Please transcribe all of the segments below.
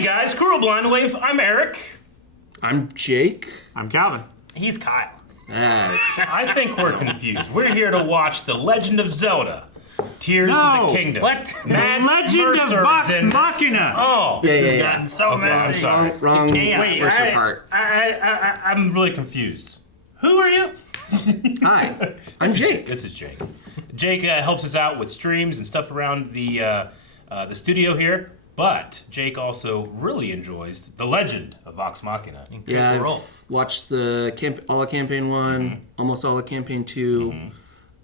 Hey guys, Cruel Blind Wave. I'm Eric. I'm Jake. I'm Calvin. He's Kyle. I think we're confused. We're here to watch The Legend of Zelda. Tears of the Kingdom. What? Matt Legend of Mercer's Vox in this. Machina. Oh. Yeah. Gotten so Okay, I'm messy. sorry. Wrong Wait, Mercer part. I'm really confused. Who are you? Hi, I'm Jake. This is Jake. Jake helps us out with streams and stuff around the studio here. But Jake also really enjoys The Legend of Vox Machina. Yeah, I've watched all of Campaign 1, almost all of Campaign 2.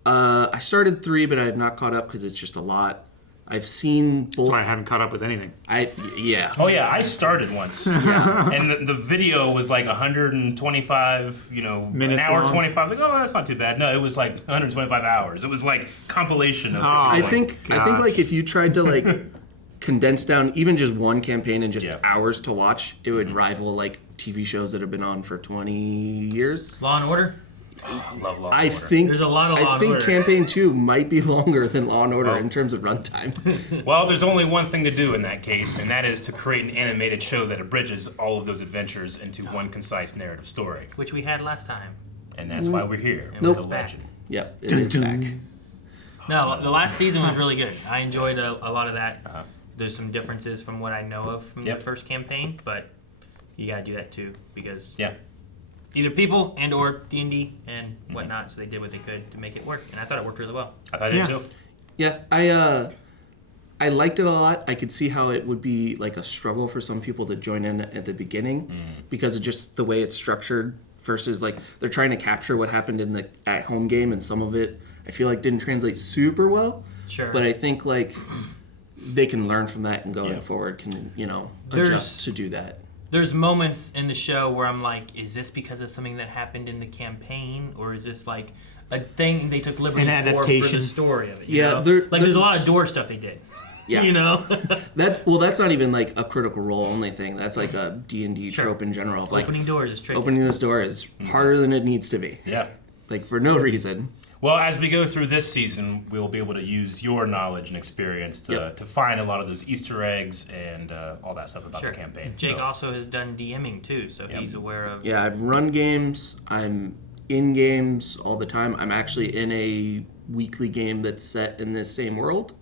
I started 3, but I have not caught up because it's just a lot. I've seen both. That's why I haven't caught up with anything. Yeah. Oh yeah, I started once, and the video was like 125, Minutes an hour long. 25. I was like, oh, that's not too bad. No, it was like 125 hours. It was like compilation of. I think like if you tried to like condense down even just one campaign in just hours to watch, it would rival like TV shows that have been on for 20 years. Law and Order? I love Law and I Order. think There's a lot of Law and Order. Campaign 2 might be longer than Law and Order in terms of runtime. Well, there's only one thing to do in that case, and that is to create an animated show that abridges all of those adventures into one concise narrative story. Which we had last time. And that's why we're here. Nope. The Legend. Yep, it is back. No, the last season was really good. I enjoyed a lot of that. There's some differences from what I know of from the first campaign, but you gotta do that too because either people and or D&D and whatnot, so they did what they could to make it work, and I thought it worked really well. I did too. Yeah, I liked it a lot. I could see how it would be like a struggle for some people to join in at the beginning because of just the way it's structured versus like they're trying to capture what happened in the at-home game, and some of it I feel like didn't translate super well. Sure. But I think like they can learn from that and going forward can, adjust to do that. There's moments in the show where I'm like, is this because of something that happened in the campaign, or is this like a thing they took liberties for the story of it? You know? There's a lot of door stuff they did. Yeah. That's not even like a Critical Role only thing. That's like a D&D trope in general. Of like opening doors is tricky. Opening this door is harder than it needs to be. Yeah. Like for no reason. Well, as we go through this season, we'll be able to use your knowledge and experience to find a lot of those Easter eggs and all that stuff about the campaign. Jake also has done DMing too, so he's aware of... Yeah, I've run games. I'm in games all the time. I'm actually in a weekly game that's set in this same world,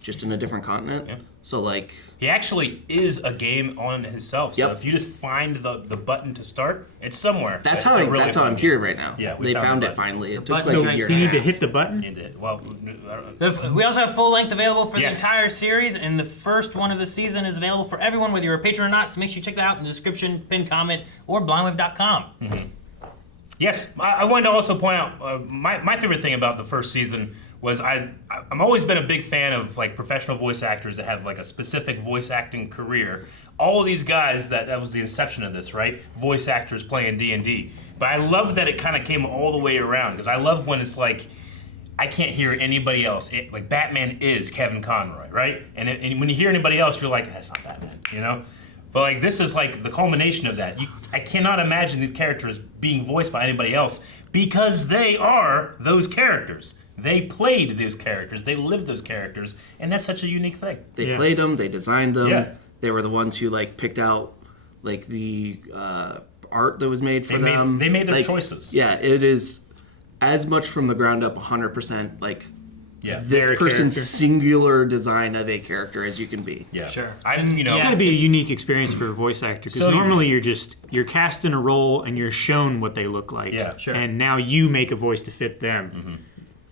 just in a different continent. Yeah. So like... He actually is a game on himself. So if you just find the button to start, it's somewhere. That's how I'm here right now. Yeah, they found it finally. It took like a year. You need to hit the button? You did. Well, we also have full length available for the entire series, and the first one of the season is available for everyone, whether you're a patron or not, so make sure you check that out in the description, pinned comment, or blindwave.com. Yes, I wanted to also point out my favorite thing about the first season was I'm always been a big fan of like professional voice actors that have like a specific voice acting career. All of these guys that was the inception of this, right? Voice actors playing D&D. But I love that it kind of came all the way around because I love when it's like I can't hear anybody else. Like Batman is Kevin Conroy, right? And when you hear anybody else, you're like, that's not Batman, you know? But like this is like the culmination of that. I cannot imagine these characters being voiced by anybody else because they are those characters. They played those characters. They lived those characters, and that's such a unique thing. They played them. They designed them. Yeah. They were the ones who like picked out like the art that was made for them. They made their choices. Yeah, it is as much from the ground up, 100% like this person's singular design of a character as you can be. Yeah, sure. It's got to be a unique experience for a voice actor because normally you're cast in a role and you're shown what they look like. Yeah, sure. And now you make a voice to fit them.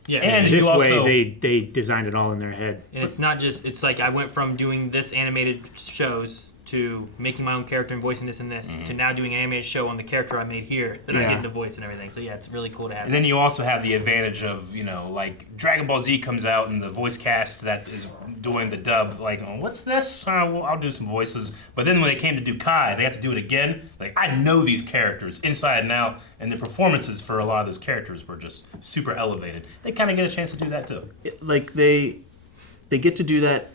Yeah, and this way they designed it all in their head. And it's not just, it's like I went from doing this animated shows to making my own character and voicing this and this to now doing an animated show on the character I made here that I get to voice and everything. So yeah, it's really cool to have. And then you also have the advantage of, like Dragon Ball Z comes out and the voice cast that is doing the dub, like, oh, what's this? I'll do some voices. But then when they came to do Kai, they have to do it again. Like, I know these characters inside and out, and the performances for a lot of those characters were just super elevated. They kind of get a chance to do that too. They get to do that,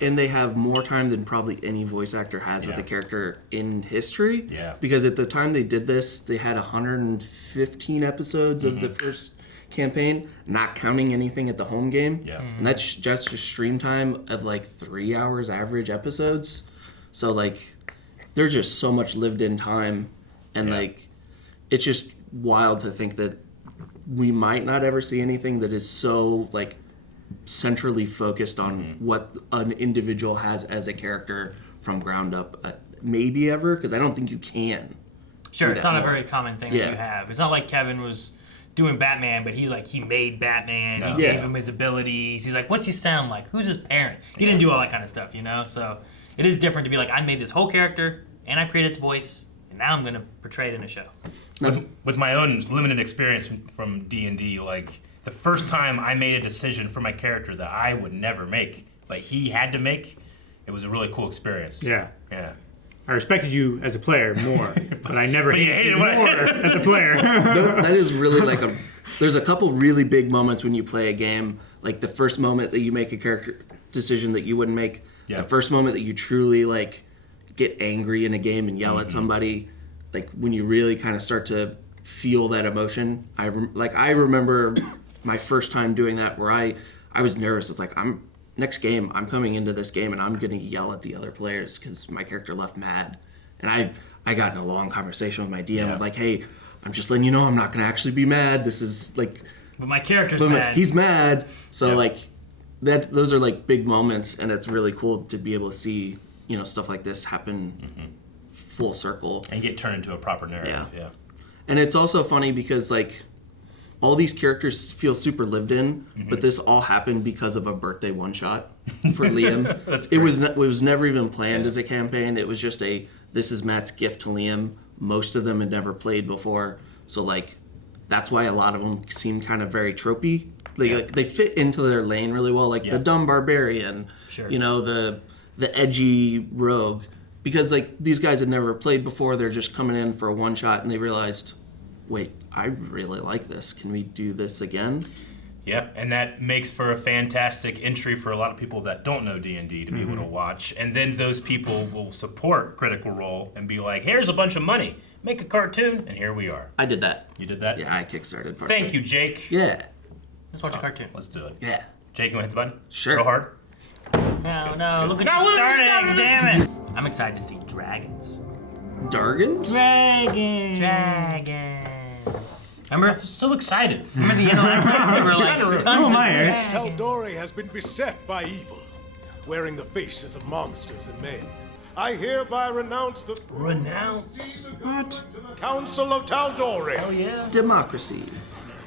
and they have more time than probably any voice actor has with a character in history. Yeah. Because at the time they did this, they had 115 episodes of the first campaign, not counting anything at the home game. Yeah. And that's just stream time of like 3 hours average episodes. So like there's just so much lived in time, and like it's just wild to think that we might not ever see anything that is so like centrally focused on what an individual has as a character from ground up. Maybe ever, because I don't think you can. Sure, it's not a very common thing that Yeah. you have. It's not like Kevin was doing Batman, but he made Batman. No. He gave Yeah. him his abilities. He's like, what's he sound like? Who's his parent? He didn't do all that kind of stuff, you know? So it is different to be like, I made this whole character, and I created its voice, and now I'm going to portray it in a show. With my own limited experience from D&D, like the first time I made a decision for my character that I would never make, but he had to make, it was a really cool experience. Yeah. Yeah. I respected you as a player more, but I never you hated you hated what I more did. as a player. That is really like there's a couple really big moments when you play a game, like the first moment that you make a character decision that you wouldn't make, Yeah. the first moment that you truly like get angry in a game and yell at somebody, like when you really kind of start to feel that emotion. I remember my first time doing that where I was nervous. It's like next game, I'm coming into this game and I'm going to yell at the other players because my character left mad. And I got in a long conversation with my DM of like, hey, I'm just letting you know I'm not going to actually be mad. This is like... But my character's but mad. he's mad. So like, those are like big moments, and it's really cool to be able to see, you know, stuff like this happen full circle. And get turned into a proper narrative. Yeah. And it's also funny because like all these characters feel super lived in, but this all happened because of a birthday one shot for Liam. That's it great. was never even planned as a campaign. It was just this is Matt's gift to Liam. Most of them had never played before, so like that's why a lot of them seem kind of very tropey. They fit into their lane really well, like the dumb barbarian, you know, the edgy rogue, because like these guys had never played before. They're just coming in for a one shot, and they realized, wait, I really like this. Can we do this again? Yeah, and that makes for a fantastic entry for a lot of people that don't know D&D to be able to watch. And then those people will support Critical Role and be like, here's a bunch of money. Make a cartoon, and here we are. I did that. You did that? Yeah, I kickstarted. part Thank of you, it. Jake. Yeah, Let's watch a cartoon. Let's do it. yeah. Jake, you want to hit the button? Sure. Go hard. No, look at No, you we're starting, starting. damn it. I'm excited to see dragons. Dargans? Dragon. Remember? I'm so excited. Remember the end of that? We were like, Oh tons of my, Eric. dragons. Tal'Dorei has been beset by evil, wearing the faces of monsters and men. I hereby renounce the Renounce. What? Council of Tal'Dorei. Oh, yeah. Democracy.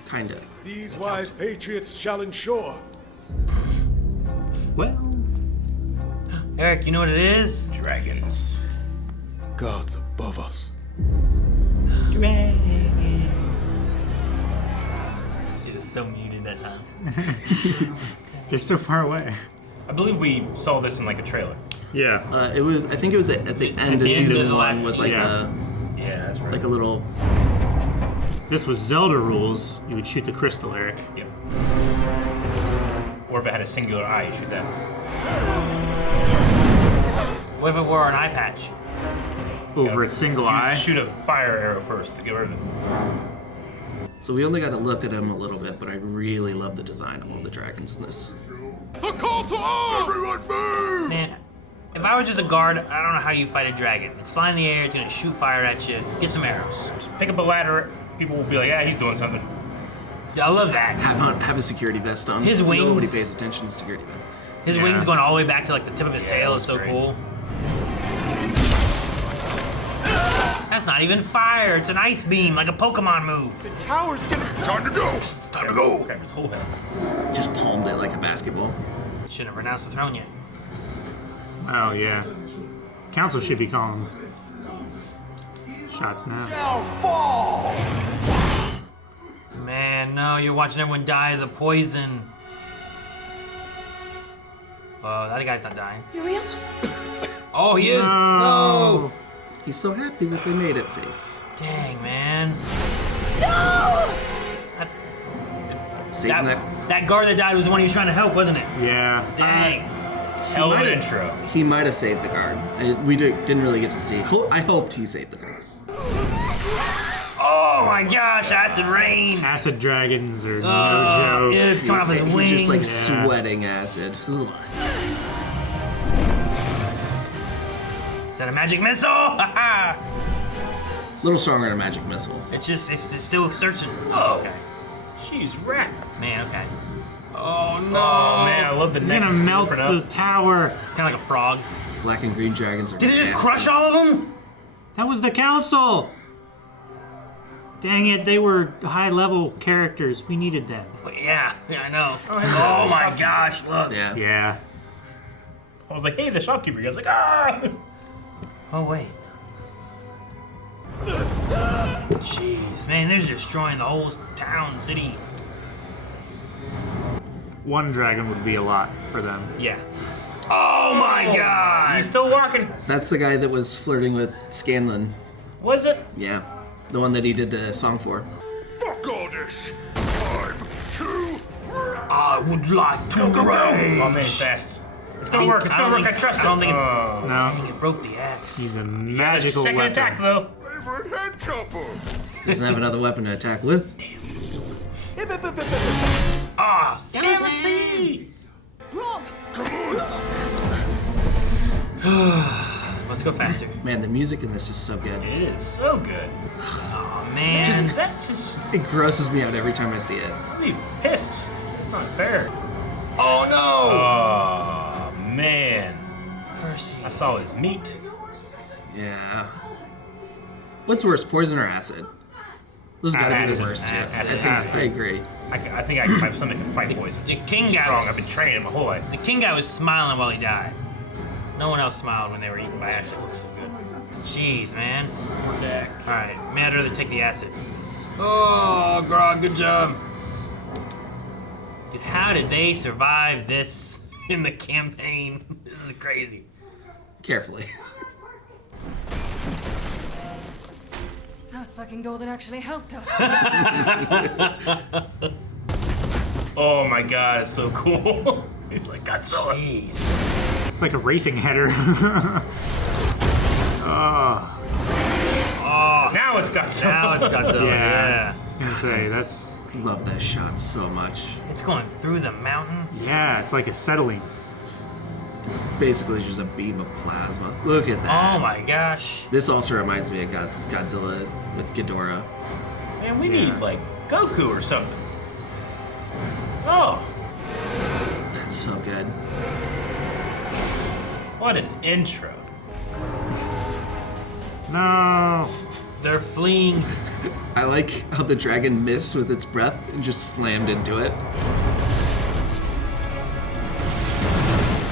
Kinda. These wise patriots shall ensure Well, Eric, you know what it is? Dragons. gods above us. It was so muted that time. they're so far away. I believe we saw this in like a trailer. Yeah. It was. I think it was at the end of the end season of the one. last Was like season. Yeah, that's right. a little. This was Zelda rules. You would shoot the crystal, Eric. Yep. Or if it had a singular eye, you shoot that. What if it wore an eye patch? Over its single You eye. shoot a fire arrow first to get rid of it. So we only got to look at him a little bit, but I really love the design of all the dragons in this. The call to arms! Everyone move! Man, if I was just a guard, I don't know how you fight a dragon. It's flying in the air, it's gonna shoot fire at you. Get some arrows. Just pick up a ladder. People will be like, yeah, he's doing something. I love that. Have a security vest on. His wings- Nobody pays attention to security vests. His Yeah. wings going all the way back to like the tip of his tail is so great. cool. That's not even fire. It's an ice beam, like a Pokemon move. The tower's getting... Time to go! Time to go. Grab his whole head. Just palmed it like a basketball. Shouldn't have renounced the throne yet. Oh yeah. Council should be calling shots now. Now fall! Man, no, you're watching everyone die of the poison. Oh, that guy's not dying. You real? Oh, he is. No. He's so happy that they made it safe. Dang, man. No! Saving that. That guard that died was the one he was trying to help, wasn't it? Yeah. Dang. Hell of an might have- intro. He might have saved the guard. Didn't really get to see. I hoped he saved the guard. Oh my gosh, acid rain. Acid dragons are no Oh, joke. it's coming off his He's wings. just like Yeah. sweating acid. Ugh. Is that a magic missile? Ha A little stronger than a magic missile. It's still searching. Oh, okay. She's wrecked. Man, okay. Oh no! Oh man, I love the He's neck. gonna melt the tower. It's kind of like a frog. Black and green dragons are Did it just nasty. crush all of them? That was the council. Dang it, they were high-level characters. We needed them. Yeah, I know. Oh my gosh, look. Yeah. Yeah. I was like, hey, the shopkeeper. He was like, ah! Oh wait. Jeez, man, they're destroying the whole town, city. One dragon would be a lot for them. Yeah. Oh my god! He's still walking. That's the guy that was flirting with Scanlan. Was it? Yeah. The one that he did the song for. Fuck all this! Time to... I would like to Oh man, fast. It's gonna work. It's gonna work. I trust I don't him. think No, I think it broke the axe. he's a magical Second weapon. attack though. Favorite head chopper! Doesn't have another weapon to attack with. Ah, Scanlan's free. Wrong! let's go faster. Man, the music in this is so good. It is so good. Oh man. That just It grosses me out every time I see it. I'd be pissed. It's not fair. Oh no! Oh man, Percy. I saw his meat. Yeah. What's worse, poison or acid? Those gotta be Acid. the worst. Yeah. Acid. I agree. I think I my stomach can fight poison. The king guy Strong. was I've been training my whole life. The king guy was smiling while he died. No one else smiled when they were eaten by acid. Looks so good. Jeez, man. Deck. Alright, man, I'd rather take the acid. Oh, Grog, good job. Dude, how did they survive this in the campaign? This is crazy. Carefully. That was fucking gold that actually helped us. Oh my god, it's so cool. It's like Godzilla. Jeez. It's like a racing header. Now it's Godzilla. Now it's Godzilla. Yeah. Yeah. I was gonna say, that's... Love that shot so much. It's going through the mountain. Yeah, it's like acetylene. It's basically just a beam of plasma. Look at that. Oh my gosh. This also reminds me of Godzilla with Ghidorah. Man, we need like Goku or something. Oh, That's so good. what an intro. No. They're fleeing. I like how the dragon missed with its breath and just slammed into it.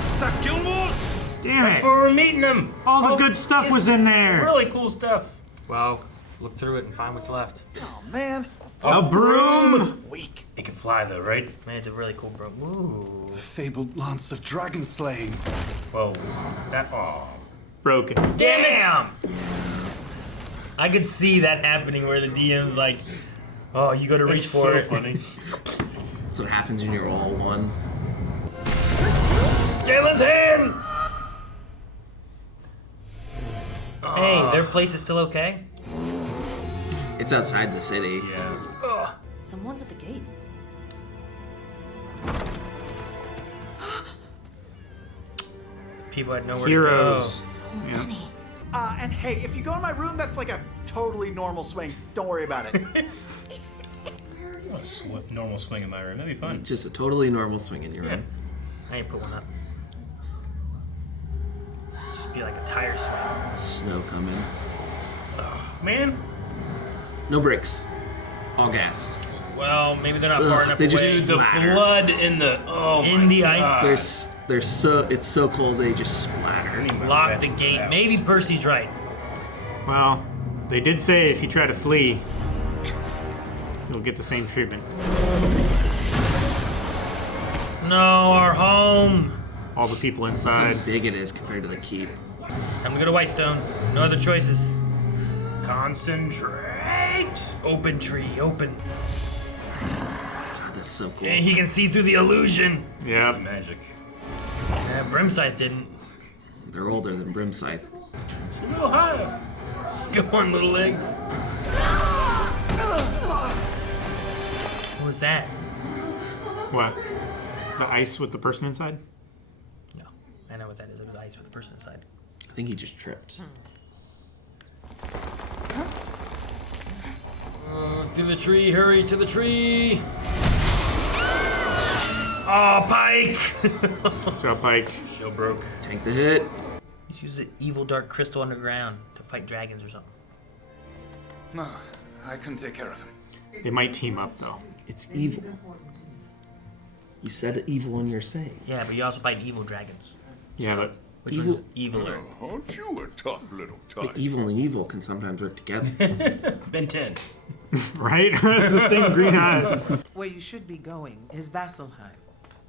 Is that Gilmore's? Damn That's it. where we're meeting him. All the good stuff was in there. Really cool stuff. Well, look through it and find what's left. Oh, man. A broom. Weak. It can fly though, right? Man, it's a really cool bro. Ooh. Fabled lance of dragon slaying. Whoa. That. Oh. Broken. Damn! I could see that happening where the DM's like, oh, you gotta reach It's for so it. funny. That's what happens when you're all one. Scalen's hand. Hey, their place is still okay? It's outside the city. Yeah. Someone's at the gates. People had nowhere Heroes. to Yeah. Many. And hey, if you go in my room, that's like a totally normal swing. Don't worry about it. Normal swing in my room. That'd be fun. Just a totally normal swing in your room. go. I ain't put one up. Just be like a tire swing. Snow coming. Man. No brakes. All gas. Well, maybe they're not far Ugh, enough they away. just The splatter. blood in the. Oh In my the ice. God. It's so cold they just splatter. Lock the gate. Maybe Percy's right. Well, they did say if you try to flee, you'll get the same treatment. No, our home. All the people inside. How big it is compared to the keep. Time to go to Whitestone. No other choices. Concentrate. Open tree, open. God, that's so cool. And he can see through the illusion. Yep. Magic. Yeah, Brimside didn't. They're older than Brimscythe. A little higher. Go on, little legs. What was that? What? The ice with the person inside? No, I know what that is. It was ice with a person inside. think he just tripped. To the tree, hurry to the tree! Oh, Pike! Good job, Pike. Show broke. Tank the hit. Let's use the evil dark crystal underground to fight dragons or something. No, I can take care of him. They might team up, though. It's evil. You said evil in your saying. Yeah, but you also fight evil dragons. Yeah, but Which one's eviler? Aren't you a tough little type? But evil and evil can sometimes work together. Ben 10. right? It's the same green eyes. Where you should be going is Vasselheim,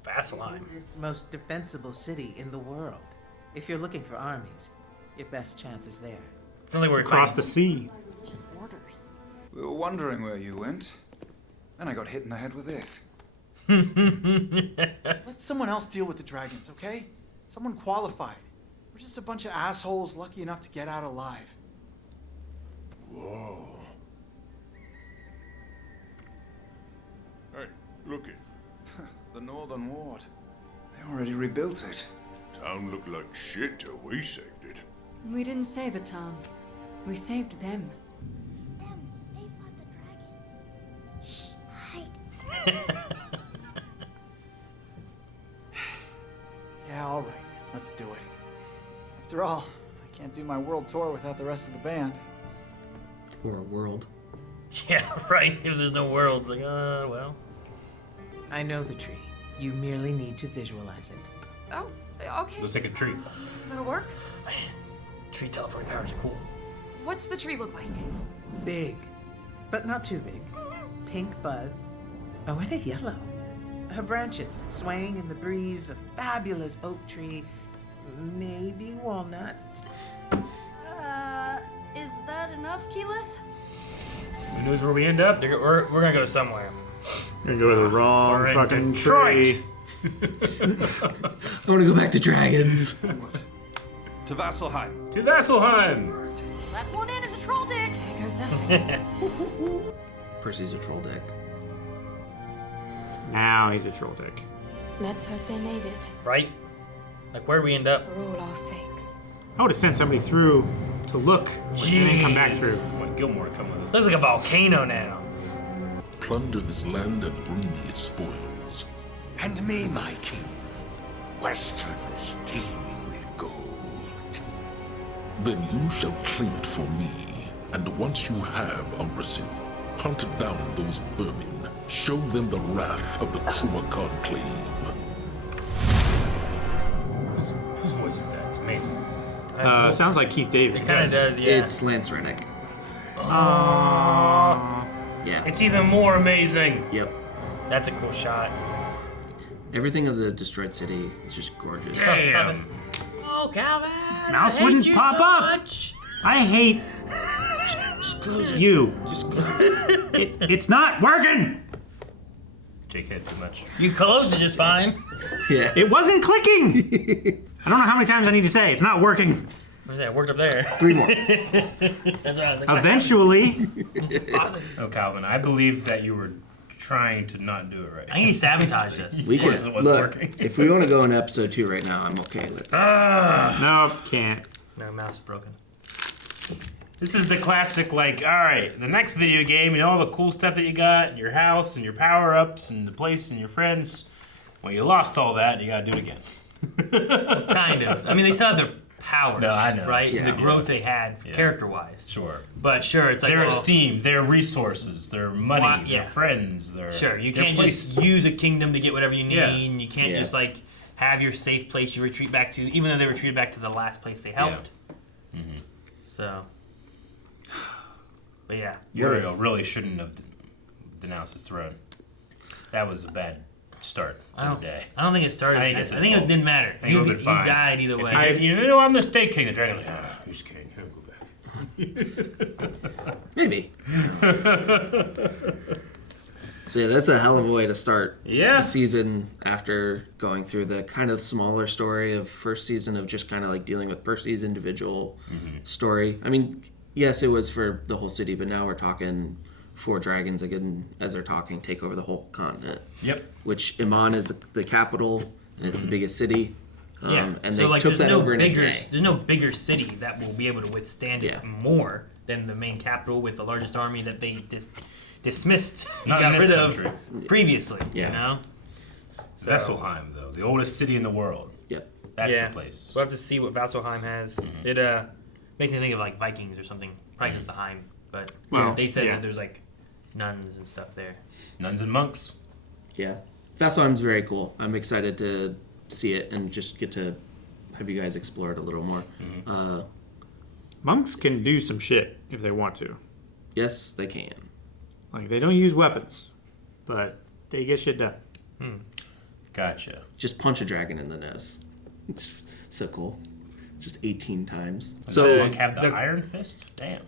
Vasselheim. the most defensible city in the world. If you're looking for armies, your best chance is there. It's only where Across the sea. Religious orders. We were wondering where you went. Then I got hit in the head with this. Let someone else deal with the dragons, okay? Someone qualified. We're just a bunch of assholes lucky enough to get out alive. Whoa. Hey, look it. The Northern Ward. They already rebuilt it. Town looked like shit till we saved it. We didn't save a town. We saved them. It's them. They fought the dragon. Shh, hide. Yeah, all right. Let's do it. After all, I can't do my world tour without the rest of the band. Or a world. Yeah, right. If there's no world, like, well. I know the tree. You merely need to visualize it. Oh, okay. Looks like a tree. That'll work. Man, tree teleporting powers are cool. What's the tree look like? Big, but not too big. Pink buds. Oh, and yellow. Her branches swaying in the breeze. A fabulous oak tree. Maybe walnut. Is that enough, Keyleth? Who knows where we end up? We're gonna go somewhere. You're gonna go to the wrong We're in fucking Detroit. tree. I want to go back to dragons. To Vasselheim. To Vasselheim! Last one in is a troll dick. Here goes nothing. Percy's a troll dick. Now he's a troll dick. Let's hope they made it. Right? Like, where'd we end up? For all our sakes. I would have sent somebody through to look and then come back through. Want Gilmore to come with us. Looks like a volcano now. Plunder this land and bring me its spoils. And me, my king. Western is teeming with gold. Then you shall claim it for me. And once you have, Umbrasil, hunt down those vermin. Show them the wrath of the Chroma Conclave. Whose voice is that? It's amazing. Sounds like Keith David. It kind of does, yeah. It's Lance Reddick. Yeah. It's even more amazing. Yep. That's a cool shot. Everything of the destroyed city is just gorgeous. Damn. Oh, Calvin! Mouse wouldn't pop up. I hate Just close it. you. Just close it. It's not working. Jake had too much. You closed it just fine. Yeah. It wasn't clicking. I don't know how many times I need to say it's not working. Where's that? It worked up there. 3 more. That's right. I was like, Eventually, Oh, Calvin, I believe that you were trying to not do it right. I think he sabotaged us. We can It wasn't look. working. If we want to go in episode 2 right now, I'm okay with it. no, can't. No, mouse is broken. This is the classic, like, all right, the next video game, you know, all the cool stuff that you got, and your house, and your power-ups, and the place, and your friends. Well, you lost all that, and you gotta do it again. Kind of. I mean, they still have their powers. No, I know. Right? Yeah. The growth they had character-wise. Sure. But sure, it's like, Their well, esteem, their resources, their money, Why- their yeah. friends, their sure, you their can't place. just use a kingdom to get whatever you need. Yeah. You can't Yeah. just, like, have your safe place you retreat back to, even though they retreated back to the last place they helped. So... But yeah. Uriel really shouldn't have denounced his throne. That was a bad start of the day. I don't think it started. I think it's his it fault. didn't matter. I think He died either If way. he didn't, you know, I'm the state king. The dragon's like, who's king? He'll go back. Maybe. So yeah, that's a hell of a way to start Yeah. the season after going through the kind of smaller story of first season of just kind of like dealing with Percy's individual story. I mean, yes, it was for the whole city, but now we're talking 4 dragons again as they're talking take over the whole continent. Yep. Which Iman is the capital and it's the biggest city. And they took that over in a day. There's no bigger city that will be able to withstand it more than the main capital with the largest army that they dismissed and got rid of previously. You know? So. Vesselheim, though, the oldest city in the world. Yep. That's the place. We'll have to see what Vasselheim has. It makes me think of like Vikings or something. Probably because the Heim. But they said that there's like nuns and stuff there. Nuns and monks. Yeah. Vasselheim's very cool. I'm excited to see it and just get to have you guys explore it a little more. Monks can do some shit if they want to. Yes, they can. Like, they don't use weapons, but they get shit done. Gotcha. Just punch a dragon in the nose. So cool. Just 18 times. Does the monk have the Iron Fist? Damn.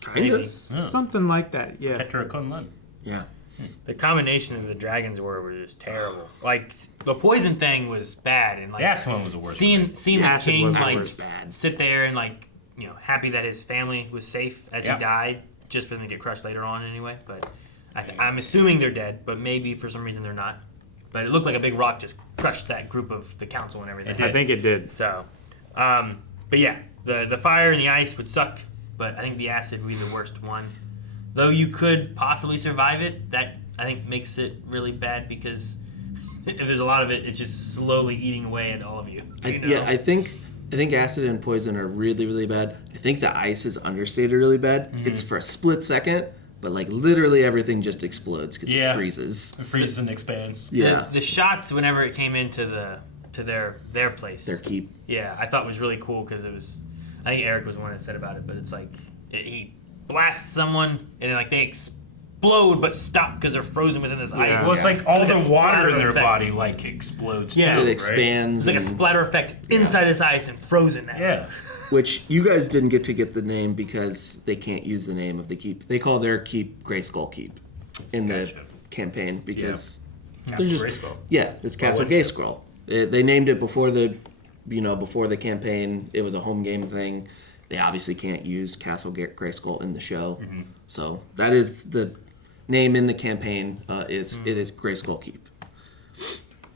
Kinda. Something like that, yeah. Tetra Kunlun. Yeah. The combination of the dragons were just terrible. Like the poison thing was bad, and like the acid one was the worst. Seeing the king like bad. sit there and like happy that his family was safe as he died, just for them to get crushed later on anyway. But I'm assuming they're dead, but maybe for some reason they're not. But it looked like a big rock just crushed that group of the council and everything. I think it did. So, but yeah, the fire and the ice would suck, but I think the acid would be the worst one. Though you could possibly survive it, that I think makes it really bad because if there's a lot of it, it's just slowly eating away at all of you. Yeah, I think acid and poison are really, really bad. I think the ice is understated really bad. It's for a split second, but like literally everything just explodes because it freezes. It freezes and expands. Yeah. The shots whenever it came into their place, their keep. Yeah, I thought was really cool because it was. I think Eric was the one that said about it, but it's like he blasts someone and then like they explode but stop because they're frozen within this ice. Well, it's like all the water in their body like explodes too. It expands. It's like a splatter effect inside this ice and frozen now. Yeah. Which you guys didn't get to get the name because they can't use the name of the keep. They call their keep Greyskull Keep in the campaign because Castle Greyskull. Yeah, it's Castle Greyskull. They named it before the campaign. It was a home game thing. They obviously can't use Castle Greyskull in the show, so that is the name in the campaign. It is Greyskull Keep.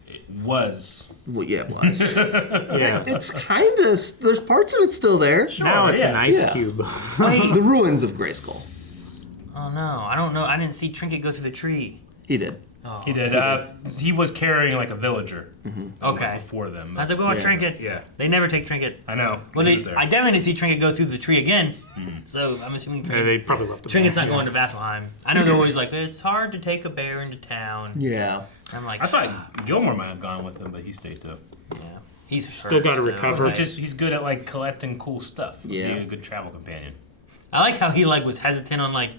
It was. Well, yeah, it was. Yeah. It's kind of. There's parts of it still there. Sure, now it's an ice cube. The ruins of Greyskull. Oh no, I don't know. I didn't see Trinket go through the tree. He did. Oh. He did. He was carrying like a villager. Okay. Before them. I have to go on Trinket. Yeah. They never take Trinket. I know. Well, I definitely didn't see Trinket go through the tree again. So I'm assuming they probably left him. Trinket's not going to Vasselheim. I know they're always like, it's hard to take a bear into town. Yeah. I'm like, I thought Gilmore might have gone with him, but he stayed too. Yeah. He's still got to recover. He's good at like collecting cool stuff. Yeah. Being a good travel companion. I like how he like was hesitant on like.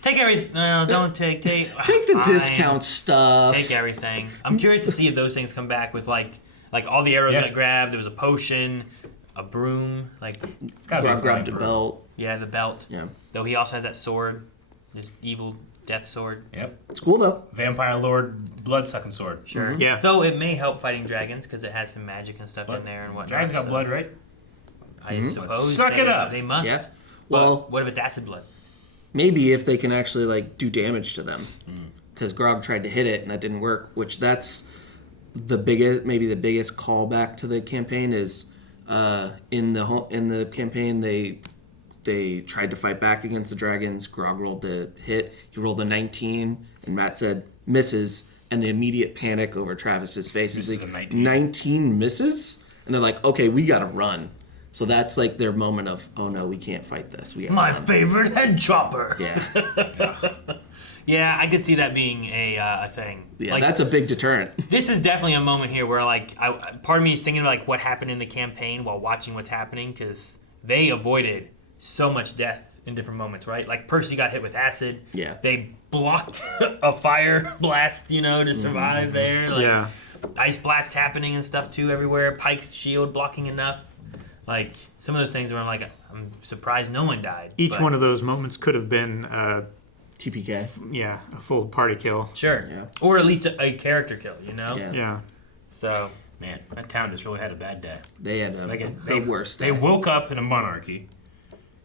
Take everything. No, don't take. Take the discount stuff. Take everything. I'm curious to see if those things come back with like all the arrows got grabbed. There was a potion, a broom. Like grabbed the belt. Yeah, the belt. Yeah. Though he also has that sword, this evil death sword. Yep. It's cool though. Vampire Lord, blood sucking sword. Sure. Yeah. Though it may help fighting dragons because it has some magic and stuff in there and whatnot. Dragons got blood, right? I suppose. Suck it up. They must. Yeah. Well, what if it's acid blood? Maybe if they can actually like do damage to them, because Grog tried to hit it and that didn't work. Which that's the biggest callback to the campaign is in the campaign they tried to fight back against the dragons. Grog rolled to hit. He rolled a 19, and Matt said misses. And the immediate panic over Travis's face is like 19 misses, and they're like, okay, we gotta run. So that's like their moment of, oh no, we can't fight this. We My favorite head chopper. Yeah. Yeah, I could see that being a thing. Yeah, like, that's a big deterrent. This is definitely a moment here where like part of me is thinking like what happened in the campaign while watching what's happening because they avoided so much death in different moments, right? Like Percy got hit with acid. Yeah. They blocked a fire blast, to survive there. Like, ice blast happening and stuff too everywhere. Pike's shield blocking enough. Like some of those things where I'm surprised no one died. Each one of those moments could have been TPK. A full party kill. Sure. Yeah. Or at least a character kill, Yeah. So man, that town just really had a bad day. They had the worst day. They woke up in a monarchy,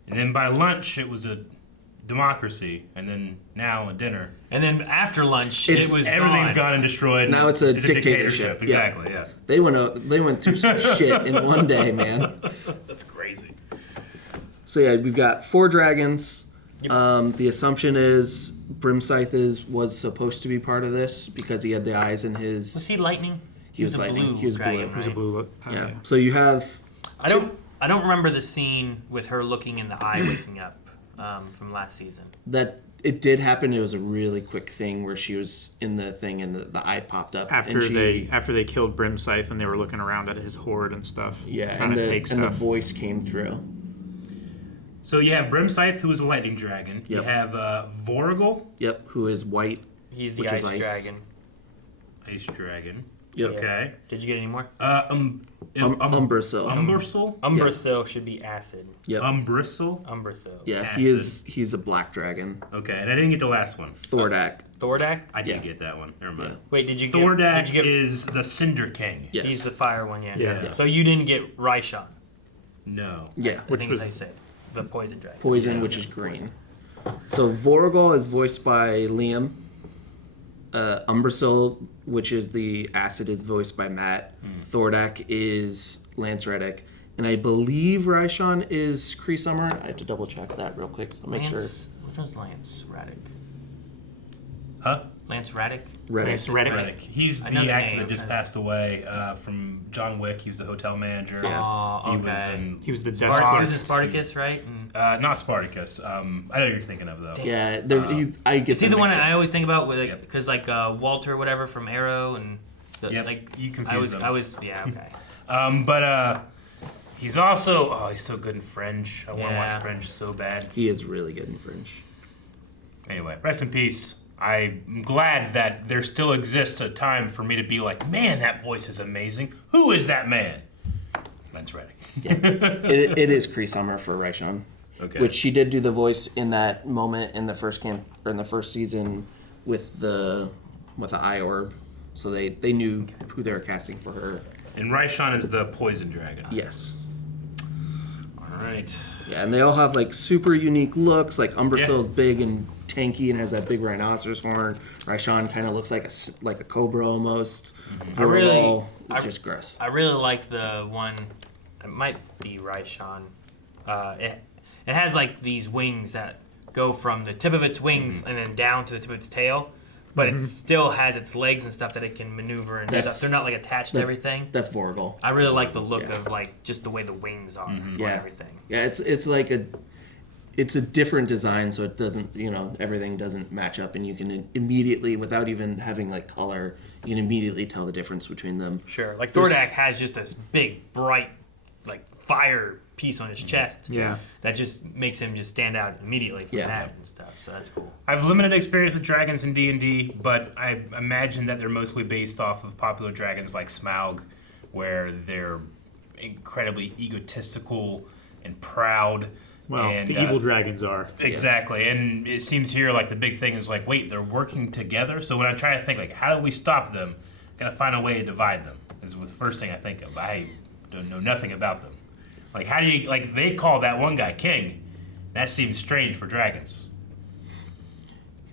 and then by lunch it was a democracy, and then now a dinner. And then after lunch, everything's gone and destroyed. Now it's a dictatorship. Exactly. Yeah. They went through some shit in one day, man. That's crazy. So yeah, we've got 4 dragons. The assumption is Brimscythe was supposed to be part of this because he had the eyes in his. Was he lightning? He was a lightning. blue He was dragon, blue. right? He was a blue. Yeah. So you have. I don't remember the scene with her looking in the eye, waking up from last season. That it did happen. It was a really quick thing where she was in the thing and the eye popped up after they killed Brimscythe and they were looking around at his horde and stuff. Yeah, trying to take stuff. and the voice came through. So you have Brimscythe, who is a lightning dragon. Yep. You have Vorgel. Yep, who is white. He's the which ice is dragon. Ice dragon. Yep. Okay. Did you get any more? Umbrasyl. Umbrasyl? Umbrasyl should be acid. Yep. Umbrasyl? Umbrasyl. Yeah, Acid. he's a black dragon. Okay, and I didn't get the last one. Thordak. Thordak? I did get that one. Never mind. Yeah. Wait, did you Thordak get... is the Cinder King. Yes. He's the fire one, yeah. Yeah. So you didn't get Raishon. No. Yeah. I think I said the poison dragon. Poison, which is green. So Vorgel is voiced by Liam. Umbrasyl, which is the acid, is voiced by Matt. Thordak is Lance Reddick. And I believe Raishon is Kree Summer. I have to double check that real quick. I'll make sure. Which one's Lance Reddick? Huh? Lance Raddick? Reddick. Reddick. He's I the know the actor name. that just passed away from John Wick. He was the hotel manager. Oh, He was okay. in He was the desk He clerk. was in Spartacus, right? And not Spartacus. I know what you're thinking of though. Yeah, I get is he the them one mixed that up. I always think about with because like Walter, whatever from Arrow, and like you confused them. I was yeah okay. But he's also he's so good in Fringe. I want to Yeah. watch Fringe so bad. He is really good in Fringe. Anyway, rest in peace. I'm glad that there still exists a time for me to be like, man, that voice is amazing. Who is that man? Lance Reddick. It is Kree Summer for Raishon. Okay. Which she did do the voice in that moment in the first camp or in the first season with the eye orb, so they knew who they were casting for her. And Raishon is the poison dragon. Yes. All right. Yeah, and they all have like super unique looks. Like Umbrasyl is big and tanky and has that big rhinoceros horn. Raishon kind of looks like a cobra almost. Vorgel is just gross. I really like the one. It might be Raishon. It has like these wings that go from the tip of its wings and then down to the tip of its tail, but it still has its legs and stuff that it can maneuver and stuff. They're not like attached to everything. That's Vorgel. I really like the look of like just the way the wings are on everything. Yeah, it's like it's a different design, so it doesn't, everything doesn't match up, and you can immediately, without even having like color, you can immediately tell the difference between them. Sure, like Thordak has just this big, bright, like fire piece on his chest. Yeah. That just makes him just stand out immediately from that and stuff. So that's cool. I have limited experience with dragons in D&D, but I imagine that they're mostly based off of popular dragons like Smaug, where they're incredibly egotistical and proud. Well, and, the evil dragons are. Exactly, and it seems here like the big thing is like, wait, they're working together? So when I try to think, like, how do we stop them? Gotta find a way to divide them, is the first thing I think of. I don't know nothing about them. Like, how do you, like, they call that one guy king. That seems strange for dragons.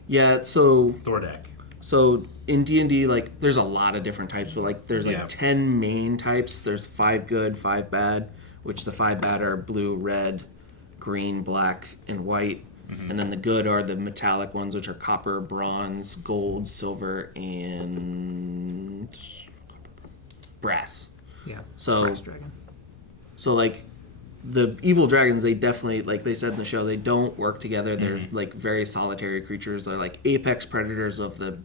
Yeah, so Thordak. So in D&D, like, there's a lot of different types, but like there's like 10 main types. There's 5 good, 5 bad, which the 5 bad are blue, red, green, black, and white. And then the good are the metallic ones, which are copper, bronze, gold, silver, and brass. Yeah. So brass dragon. So like the evil dragons, they definitely, like they said in the show, they don't work together. They're like very solitary creatures. They're like apex predators of the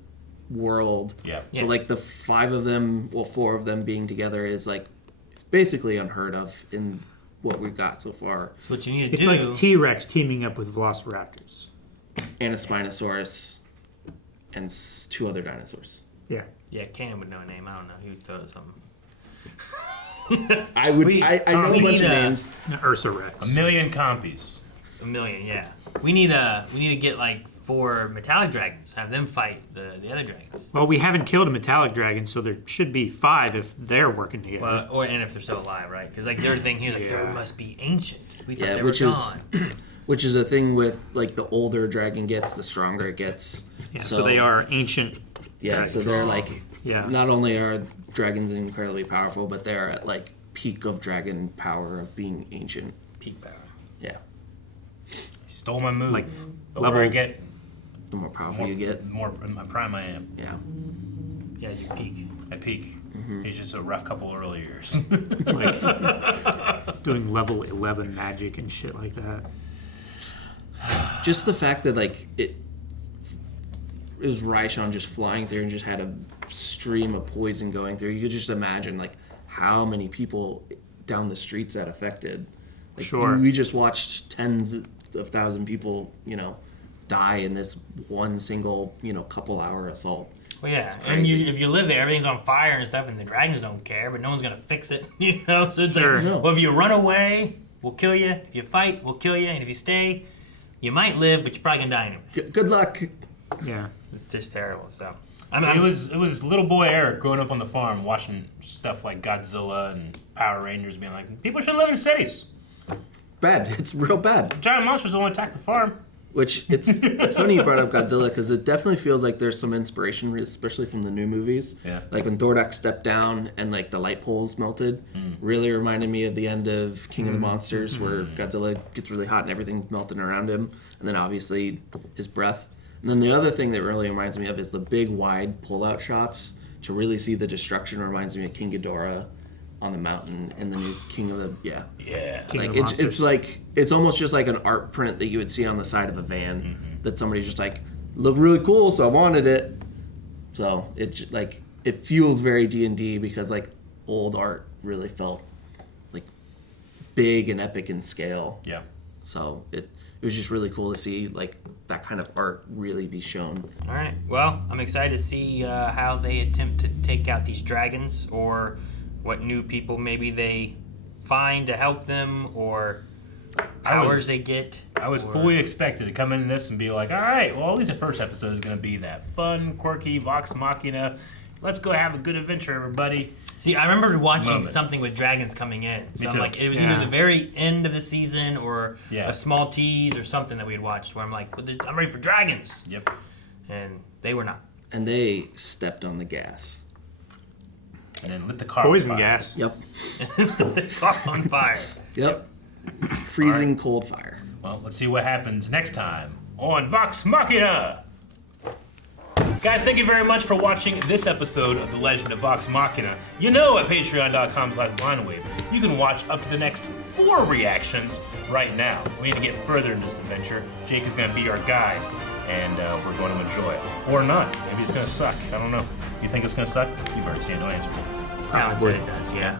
world. Yeah. So like the 5 of them, well, 4 of them being together is like, it's basically unheard of in what we've got so far. So what you need to It's do... like T-Rex teaming up with Velociraptors. And a Spinosaurus and 2 other dinosaurs. Yeah. Yeah, Cannon would know a name. I don't know. He would throw something. I would. I know a bunch of names. Ursa Rex. A million compies. A million, yeah. We need to get like 4 metallic dragons. Have them fight the other dragons. Well, we haven't killed a metallic dragon, so there should be 5 if they're working together. Well, and if they're still alive, right? Because like their thing, he was like, there must be ancient. We thought they which were is gone. Which is a thing with, like, the older dragon gets, the stronger it gets. Yeah, so they are ancient. Yeah, so they're like, yeah. Not only are dragons incredibly powerful, but they're at, like, peak of dragon power of being ancient. Peak power. Yeah. He stole my move. Like, the older I get, the more powerful you get. The more in my prime I am. Yeah. Yeah, you peak. I peak. It's just a rough couple of early years. Like doing level 11 magic and shit like that. Just the fact that, like, it was Raishan just flying through and just had a stream of poison going through. You could just imagine, like, how many people down the streets that affected. Like, sure. We just watched tens of thousand people, die in this one single, couple hour assault. Well, yeah, and if you live there, everything's on fire and stuff, and the dragons don't care, but no one's gonna fix it, So it's sure. like, well, if you run away, we'll kill you. If you fight, we'll kill you. And if you stay, you might live, but you're probably gonna die anyway. Good luck. Yeah, it's just terrible. So it was little boy Eric growing up on the farm, watching stuff like Godzilla and Power Rangers, being like, people should live in cities. Bad. It's real bad. Giant monsters don't attack the farm. Which it's funny you brought up Godzilla because it definitely feels like there's some inspiration, especially from the new movies. Yeah. Like when Thordak stepped down and like the light poles melted, really reminded me of the end of King of the Monsters, where Godzilla gets really hot and everything's melting around him, and then obviously his breath. And then the other thing that really reminds me of is the big wide pull-out shots to really see the destruction. Reminds me of King Ghidorah on the mountain in the new King of the King like it's like it's almost just like an art print that you would see on the side of a van that somebody's just like, looked really cool, so I wanted it. So it's like it feels very D&D because like old art really felt like big and epic in scale. Yeah. So it was just really cool to see like that kind of art really be shown. All right. Well, I'm excited to see how they attempt to take out these dragons, or what new people maybe they find to help them, or powers they get. I was fully expected to come into this and be like, all right, well, at least the first episode is going to be that fun, quirky Vox Machina. Let's go have a good adventure, everybody. See, I remember watching something with dragons coming in. So I'm like, it was either the very end of the season or a small tease or something that we had watched where I'm like, I'm ready for dragons. Yep. And they were not. And they stepped on the gas. And then lit the car poison on fire. gas. Yep. The car on fire. Yep. Freezing cold fire. Well, let's see what happens next time on Vox Machina. Guys, thank you very much for watching this episode of The Legend of Vox Machina. You know, at patreon.com/blindwave, you can watch up to the next 4 reactions right now. We need to get further into this adventure. Jake is going to be our guide, and we're going to enjoy it. Or not. Maybe it's going to suck. I don't know. You think it's going to suck? You've already seen no answer. Alan said it does, yeah.